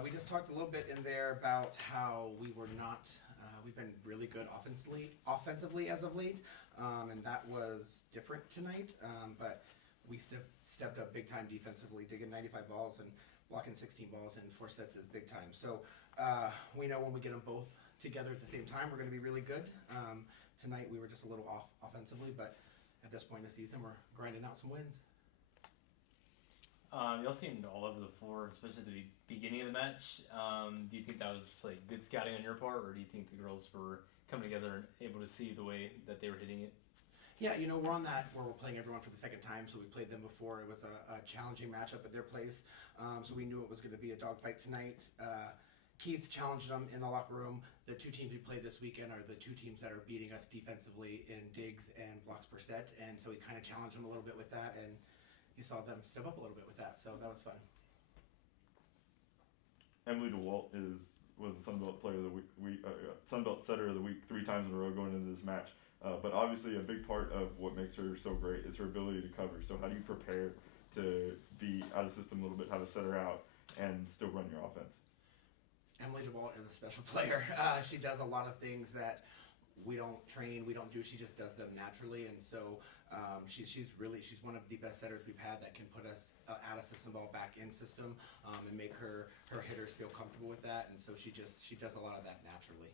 we just talked a little bit in there about how we were not. We've been really good offensively as of late, and that was different tonight. But we stepped up big time defensively, digging 95 balls and blocking 16 balls in 4 sets is big time. So we know when we get them both together at the same time, we're going to be really good. Tonight we were just a little off offensively, but at this point in the season, we're grinding out some wins. Y'all seemed all over the floor, especially at the beginning of the match. Do you think that was like good scouting on your part, or do you think the girls were coming together and able to see the way that they were hitting it? Yeah, we're on that where we're playing everyone for the second time, so we played them before. It was a challenging matchup at their place, so we knew it was going to be a dogfight tonight. Keith challenged them in the locker room. The 2 teams we played this weekend are the 2 teams that are beating us defensively in digs and blocks per set, and so we kind of challenged them a little bit with that, and you saw them step up a little bit with that, so that was fun. Emily DeWalt was the Sunbelt Player of the Week, Sunbelt Setter of the Week 3 times in a row going into this match. But obviously a big part of what makes her so great is her ability to cover. So how do you prepare to be out of system a little bit, how to set her out and still run your offense? Emily DeWalt is a special player. She does a lot of things that we don't train, we don't do. She just does them naturally, and so she's one of the best setters we've had that can put us out of system ball back in system and make her hitters feel comfortable with that. And so she does a lot of that naturally.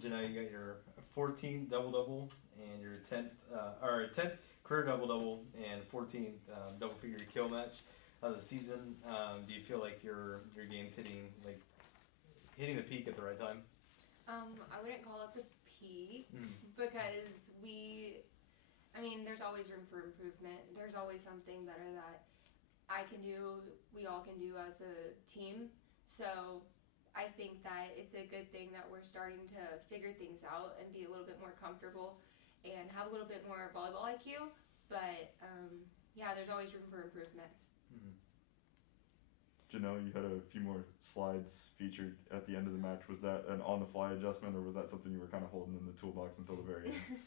Janell, you got your 14th double-double and your 10th career double-double and 14th double-figure kill match of the season. Do you feel like your game's hitting the peak at the right time? I wouldn't call it the peak because there's always room for improvement. There's always something better that I can do, we all can do as a team. So I think that it's a good thing that we're starting to figure things out and be a little bit more comfortable and have a little bit more volleyball IQ. But there's always room for improvement. Janell, you had a few more slides featured at the end of the match. Was that an on-the-fly adjustment, or was that something you were kind of holding in the toolbox until the very end?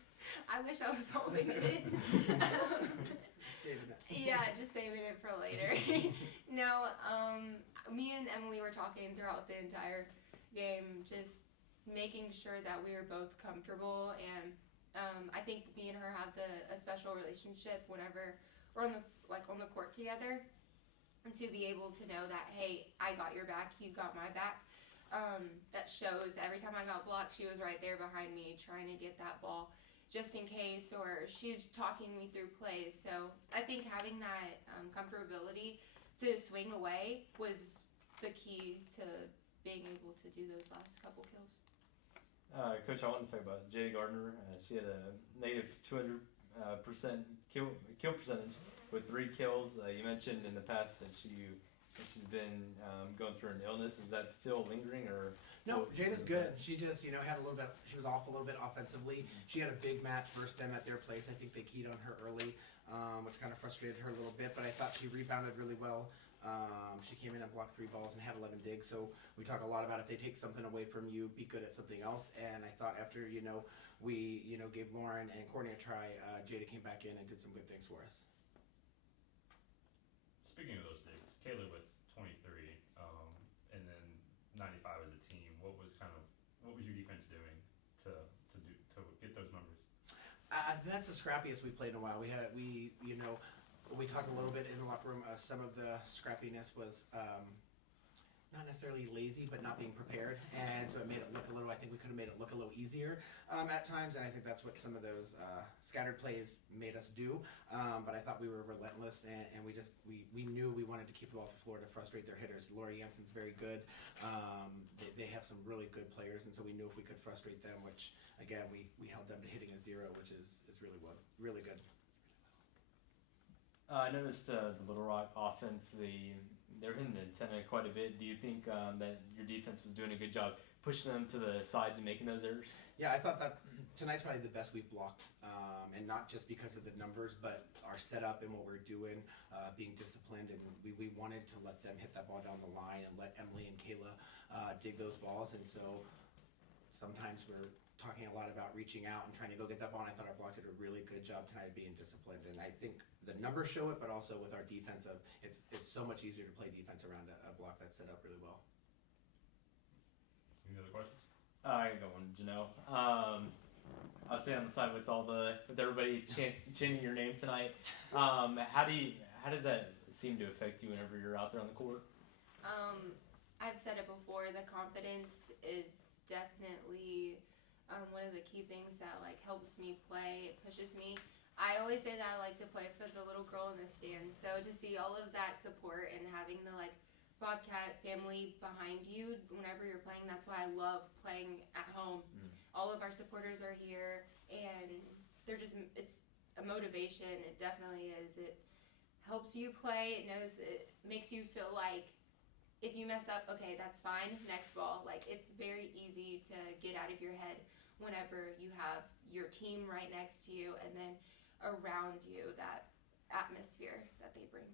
I wish I was holding it. Saving it. Yeah, just saving it for later. No, me and Emily were talking throughout the entire game, just making sure that we were both comfortable, and I think me and her have a special relationship whenever we're on the court together. And to be able to know that, hey, I got your back, you got my back, that shows. Every time I got blocked, she was right there behind me trying to get that ball just in case, or she's talking me through plays. So I think having that comfortability to swing away was the key to being able to do those last couple kills. Coach, I want to talk about Jada Gardner. She had a negative 200% kill percentage with 3 kills. You mentioned in the past that she's been going through an illness. Is that still lingering, or? No, Jada's good. She just, had a little bit. She was off a little bit offensively. She had a big match versus them at their place. I think they keyed on her early, which kind of frustrated her a little bit. But I thought she rebounded really well. She came in and blocked 3 balls and had 11 digs. So we talk a lot about if they take something away from you, be good at something else. And I thought after we gave Lauren and Courtney a try, Jada came back in and did some good things for us. Speaking of those digs, Kayla with 23, and then 95 as a team. What was your defense doing to get those numbers? That's the scrappiest we played in a while. We talked a little bit in the locker room. Some of the scrappiness was not necessarily lazy, but not being prepared, and so it made it look a little. I think we could have made it look a little easier at times, and I think that's what some of those scattered plays made us do. But I thought we were relentless, and we knew we wanted to keep the ball off the floor to frustrate their hitters. Lori Jensen's very good. They have some really good players, and so we knew if we could frustrate them, which again we held them to hitting a 0, which is really good. I noticed the Little Rock offense, they're hitting the antenna quite a bit. Do you think that your defense is doing a good job pushing them to the sides and making those errors? Yeah, I thought that tonight's probably the best we've blocked, and not just because of the numbers, but our setup and what we're doing, being disciplined, and we wanted to let them hit that ball down the line and let Emily and Kayla dig those balls, and so sometimes we're talking a lot about reaching out and trying to go get that ball, and I thought our blocks did a really good job tonight of being disciplined, and I think the numbers show it, but also with our defense it's so much easier to play defense around a block that's set up really well. Any other questions? I got one, Janell. I'll say on the side with everybody chanting your name tonight. How does that seem to affect you whenever you're out there on the court? I've said it before. The confidence is definitely one of the key things that like helps me play. It pushes me. I always say that I like to play for the little girl in the stands. So to see all of that support and having the like Bobcat family behind you whenever you're playing, that's why I love playing at home. All of our supporters are here, and it's a motivation. It definitely is. It helps you play. It makes you feel like if you mess up, okay, that's fine, next ball. Like, it's very easy to get out of your head whenever you have your team right next to you and then around you, that atmosphere that they bring.